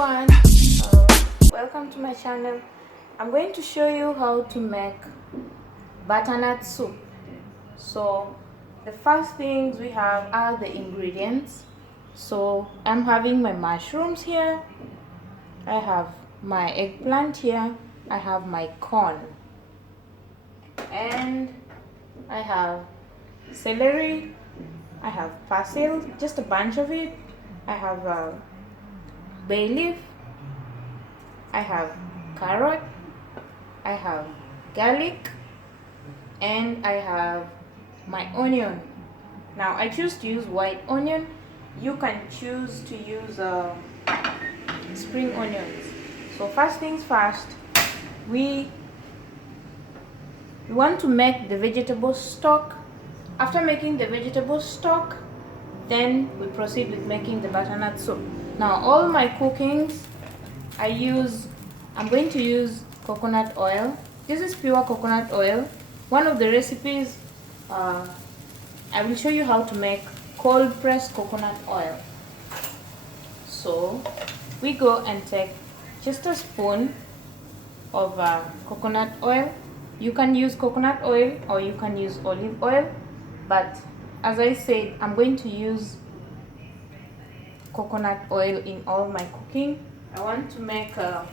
everyone, welcome to my channel. I'm going to show you how to make butternut soup. So the first things we have are the ingredients. So I'm having my mushrooms here, I have my eggplant here, I have my corn, and I have celery, I have basil, just a bunch of it, I have bay leaf, I have carrot, I have garlic, and I have my onion. Now I choose to use white onion. You can choose to use spring onions. So first things first, we want to make the vegetable stock. After making the vegetable stock, then we proceed with making the butternut soup. Now all my cookings, I'm going to use coconut oil. This is pure coconut oil. One of the recipes, I will show you how to make cold pressed coconut oil. So we go and take just a spoon of coconut oil. You can use coconut oil or you can use olive oil, but as I said, I'm going to use coconut oil in all my cooking. I want to make a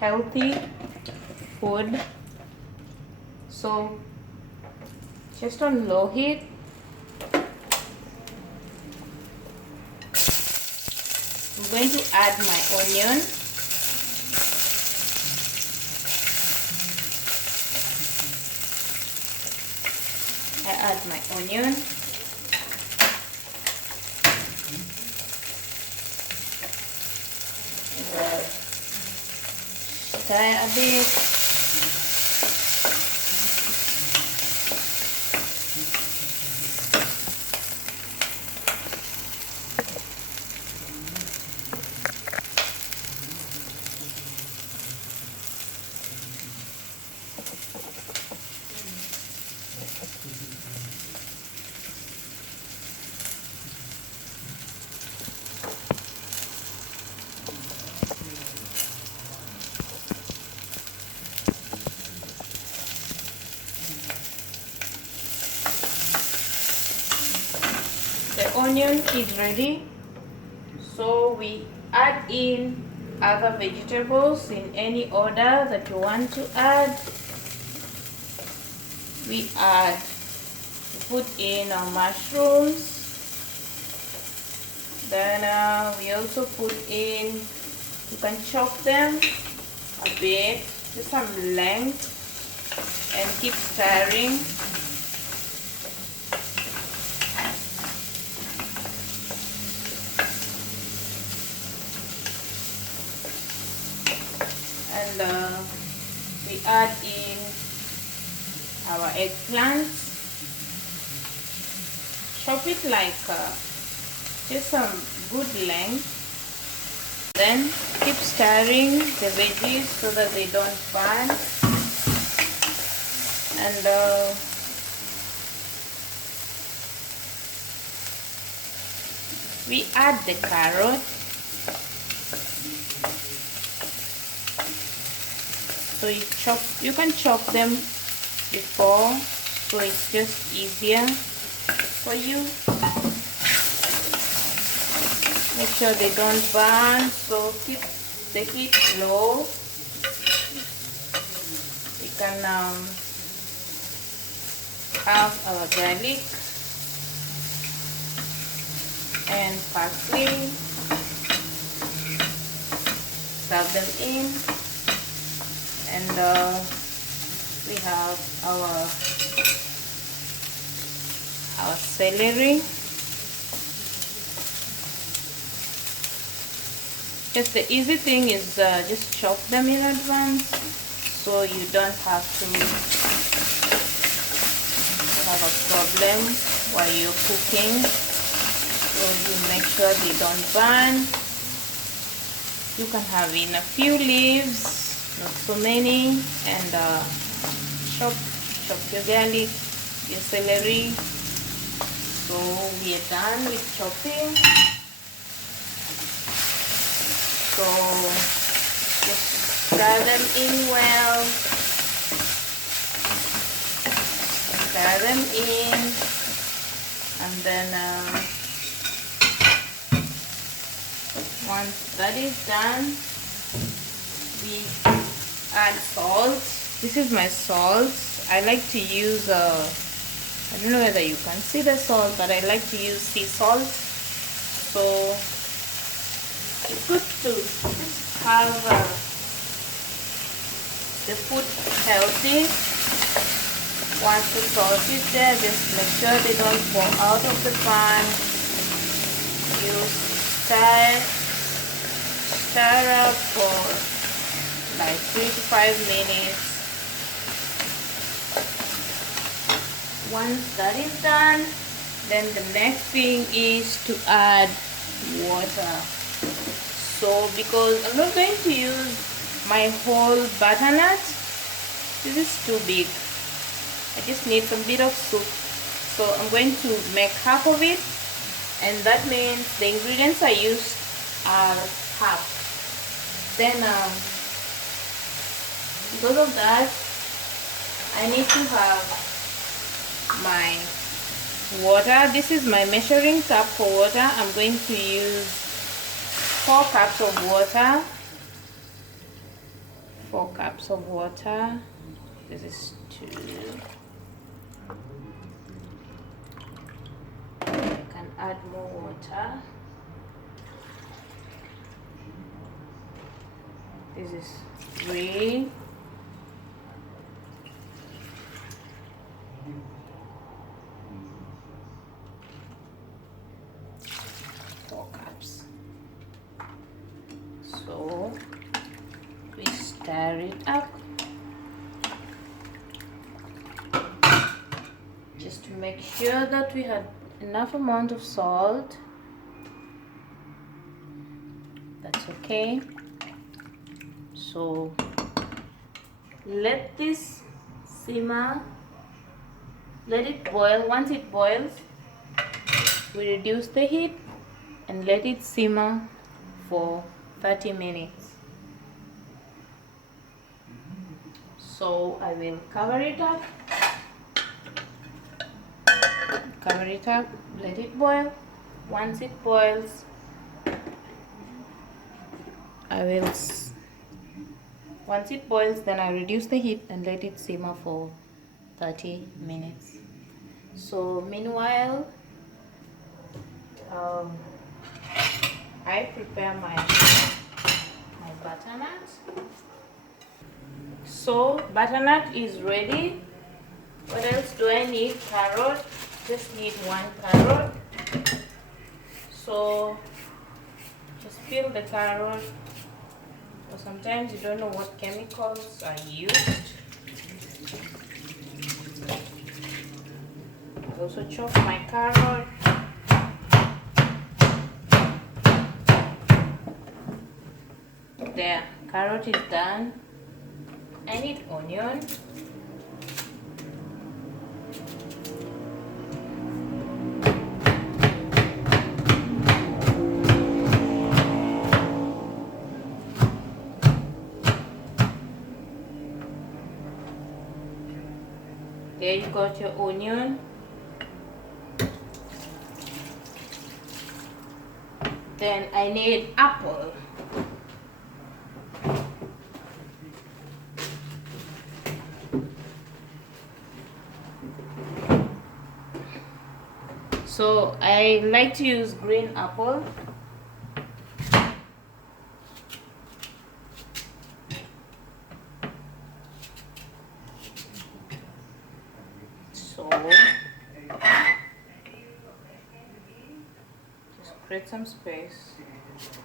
healthy food, so just on low heat, I'm going to add my onion. I add my onion. Stir a bit. The onion is ready, so we add in other vegetables in any order that you want to add. We put in our mushrooms, then we also put in, you can chop them a bit to some length and keep stirring. And we add in our eggplants. Chop it like just some good length. Then keep stirring the veggies so that they don't burn. And we add the carrot. So you can chop them before, so it's just easier for you. Make sure they don't burn, so keep the heat low. We can have our garlic and parsley. Serve them in. And we have our celery. Just the easy thing is just chop them in advance, so you don't have to have a problem while you're cooking. So you make sure they don't burn. You can have in a few leaves, not so many, and chop your garlic, your celery. So we are done with chopping. So just stir them in well. Stir them in, and then once that is done, we add salt. This is my salt. I like to use I don't know whether you can see the salt, but I like to use sea salt. So it's good to just have the food healthy. Once the salt is there, just make sure they don't fall out of the pan. You stir up for like 3 to 5 minutes. Once that is done, then the next thing is to add water. So because I'm not going to use my whole butternut, this is too big. I just need some bit of soup. So I'm going to make half of it, and that means the ingredients I used are half. Then because of that, I need to have my water. This is my measuring cup for water. I'm going to use 4 cups of water. 4 cups of water. This is 2. I can add more water. This is 3. So we stir it up just to make sure that we had enough amount of salt. That's okay. So let this simmer, let it boil. Once it boils, we reduce the heat and let it simmer for 30 minutes. So I will cover it up, let it boil. Once it boils, then I reduce the heat and let it simmer for 30 minutes. So meanwhile, I prepare my butternut. So butternut is ready. What else do I need? Carrot. Just need 1 carrot. So just peel the carrot. Or sometimes you don't know what chemicals are used. I also chop my carrot. There, carrot is done. I need onion. There you got your onion. Then I need apple. So I like to use green apple. So just create some space,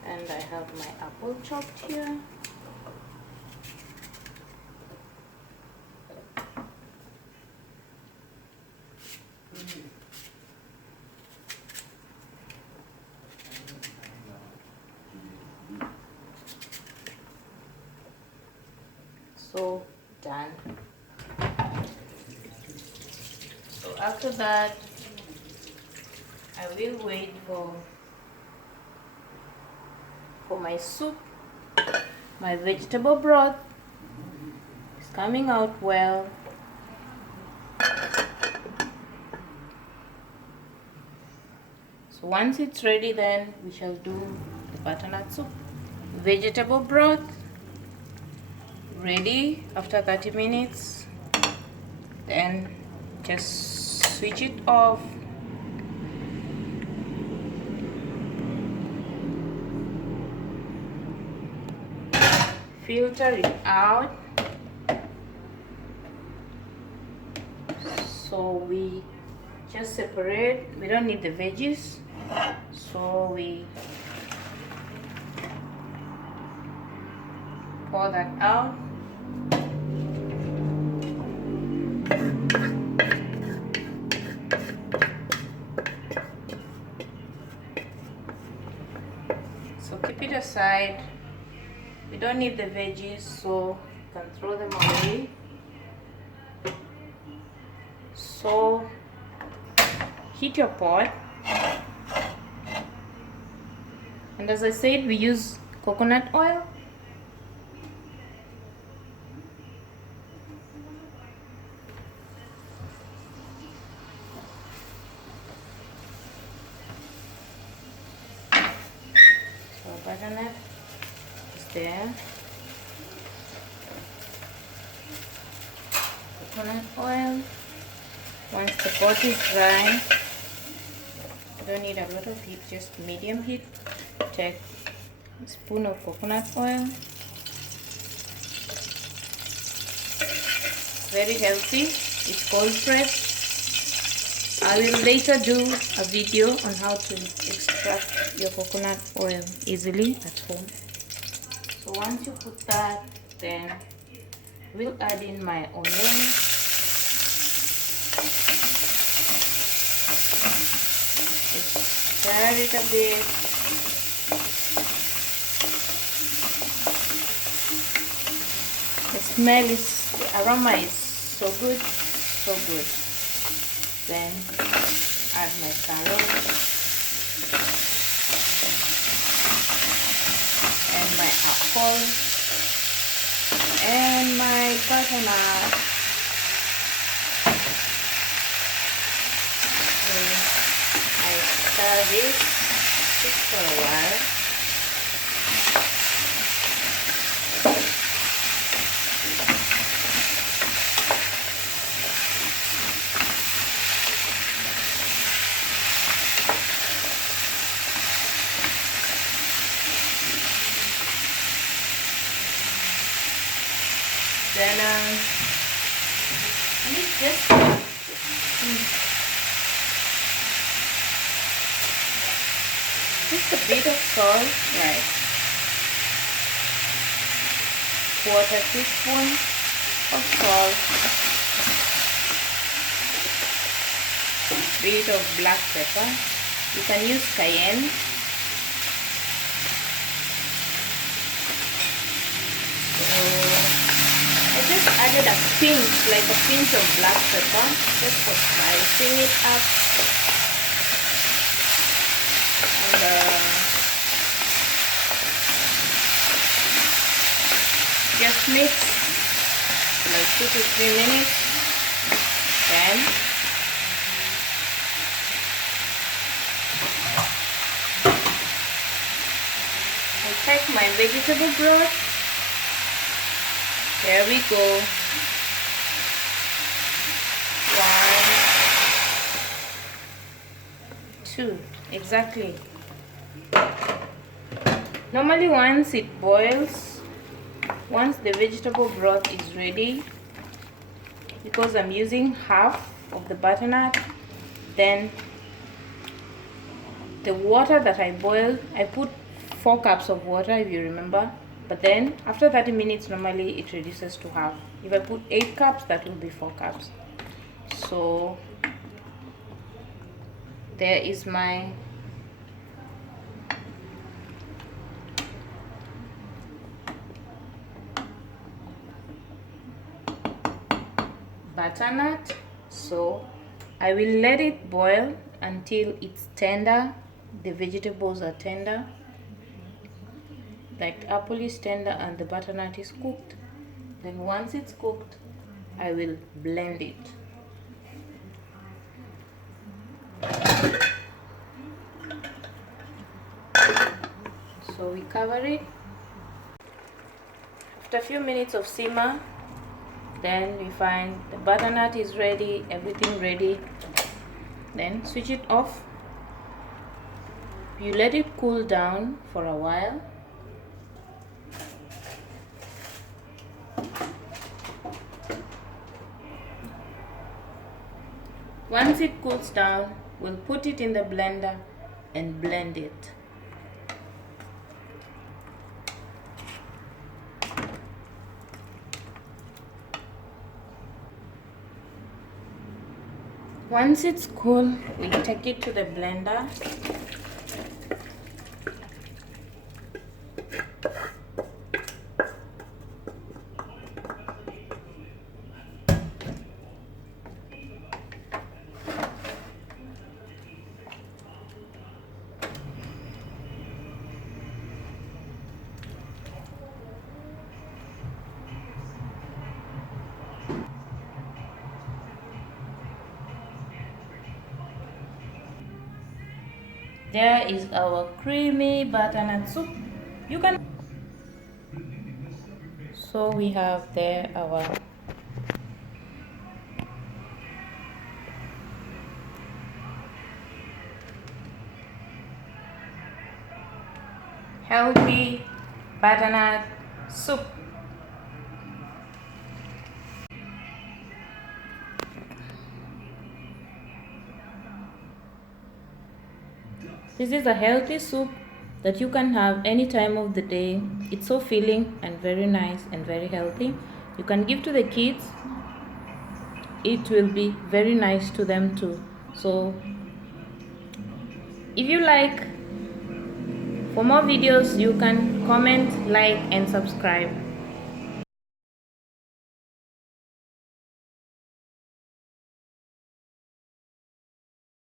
and I have my apple chopped here. So done. So after that, I will wait for my soup My vegetable broth is coming out well. So once it's ready, then we shall do the butternut soup. Vegetable broth ready after 30 minutes. Then just switch it off. Filter it out. So we just separate. We don't need the veggies. So we pour that out. So keep it aside. We don't need the veggies, so you can throw them away. So heat your pot, and as I said, we use coconut oil. So butternut is there. Coconut oil. Once the pot is dry, you don't need a lot of heat, just medium heat. Take a spoon of coconut oil. Very healthy. It's cold pressed. I will later do a video on how to extract your coconut oil easily at home. So once you put that, then we'll add in my onion. Stir it a bit. The smell is, the aroma is so good, so good. Then add my carrot and my apple and my butternut. Stir this just for a while. Then it's just a bit of salt, right? 1/4 teaspoon of salt, a bit of black pepper. You can use cayenne. So I just added a pinch of black pepper just for spicing it up. Just mix like 2 to 3 minutes. Then I'll take my vegetable broth. There we go. 1, 2, exactly. Normally once it boils, once the vegetable broth is ready, because I'm using half of the butternut, then the water that I boiled, I put 4 cups of water if you remember, but then after 30 minutes normally it reduces to half. If I put 8 cups, that will be 4 cups. So there is my butternut. So I will let it boil until it's tender, the vegetables are tender. That apple is tender and the butternut is cooked. Then once it's cooked, I will blend it. So we cover it. After a few minutes of simmer, then we find the butternut is ready, everything ready. Then switch it off. You let it cool down for a while. Once it cools down, we'll put it in the blender and blend it. Once it's cool, we take it to the blender. There is our creamy butternut soup. You can. So we have there our healthy butternut soup. This is a healthy soup that you can have any time of the day. It's so filling and very nice and very healthy. You can give to the kids. It will be very nice to them too. So if you like, for more videos you can comment, like and subscribe.